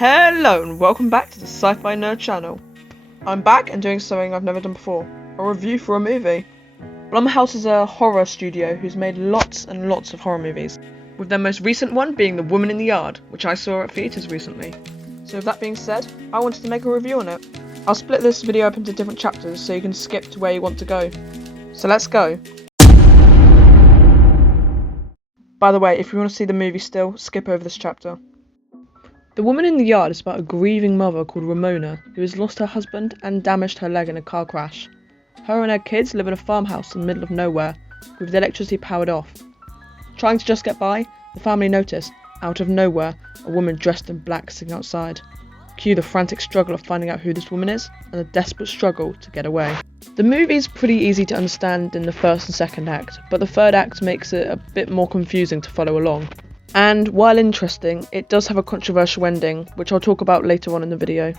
Hello and welcome back to the Sci-Fi Nerd channel. I'm back and doing something I've never done before, a review for a movie. Blumhouse is a horror studio who's made lots and lots of horror movies, with their most recent one being The Woman in the Yard, which I saw at theatres recently. So with that being said, I wanted to make a review on it. I'll split this video up into different chapters so you can skip to where you want to go. So let's go. By the way, if you want to see the movie still, skip over this chapter. The Woman in the Yard is about a grieving mother called Ramona who has lost her husband and damaged her leg in a car crash. Her and her kids live in a farmhouse in the middle of nowhere, with the electricity powered off. Trying to just get by, the family notice, out of nowhere, a woman dressed in black sitting outside. Cue the frantic struggle of finding out who this woman is, and the desperate struggle to get away. The movie's pretty easy to understand in the first and second act, but the third act makes it a bit more confusing to follow along. And while interesting, it does have a controversial ending, which I'll talk about later on in the video.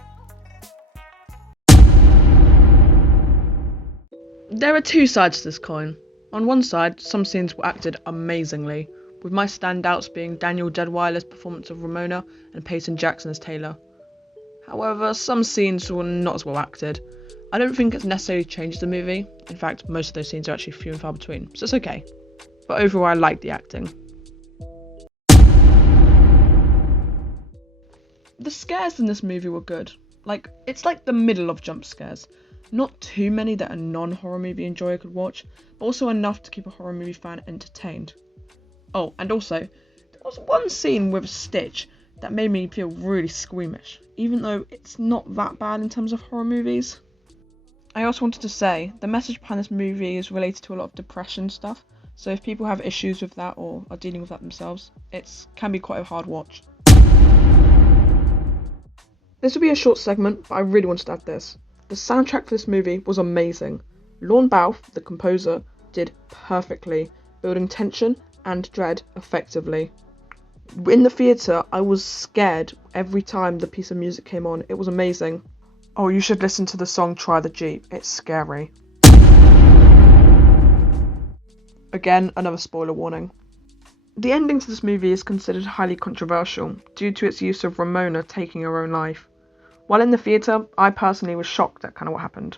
There are two sides to this coin. On one side, some scenes were acted amazingly, with my standouts being Daniel Deadwyler's performance of Ramona and Peyton Jackson as Taylor. However, some scenes were not as well acted. I don't think it's necessarily changed the movie. In fact, most of those scenes are actually few and far between, so it's okay. But overall, I liked the acting. The scares in this movie were good. It's like the middle of jump scares. Not too many that a non-horror movie enjoyer could watch, but also enough to keep a horror movie fan entertained. Oh, and also, there was one scene with Stitch that made me feel really squeamish, even though it's not that bad in terms of horror movies. I also wanted to say, the message behind this movie is related to a lot of depression stuff, so if people have issues with that or are dealing with that themselves, it can be quite a hard watch. This will be a short segment, but I really wanted to add this. The soundtrack for this movie was amazing. Lorne Balfe, the composer, did perfectly, building tension and dread effectively. In the theatre, I was scared every time the piece of music came on. It was amazing. Oh, you should listen to the song Try the Jeep. It's scary. Again, another spoiler warning. The ending to this movie is considered highly controversial due to its use of Ramona taking her own life. While in the theatre, I personally was shocked at kind of what happened.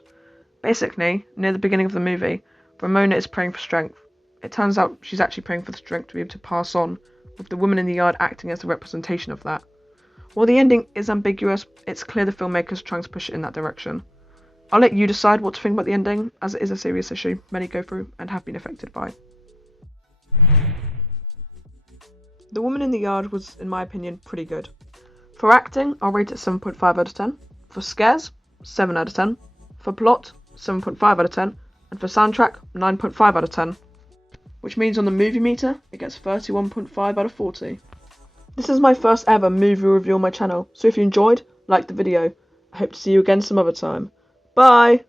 Basically, near the beginning of the movie, Ramona is praying for strength. It turns out she's actually praying for the strength to be able to pass on, with the woman in the yard acting as a representation of that. While the ending is ambiguous, it's clear the filmmakers are trying to push it in that direction. I'll let you decide what to think about the ending, as it is a serious issue many go through and have been affected by. The Woman in the Yard was, in my opinion, pretty good. For acting, I'll rate it 7.5 out of 10. For scares, 7 out of 10. For plot, 7.5 out of 10. And for soundtrack, 9.5 out of 10. Which means on the movie meter, it gets 31.5 out of 40. This is my first ever movie review on my channel, so if you enjoyed, like the video. I hope to see you again some other time. Bye!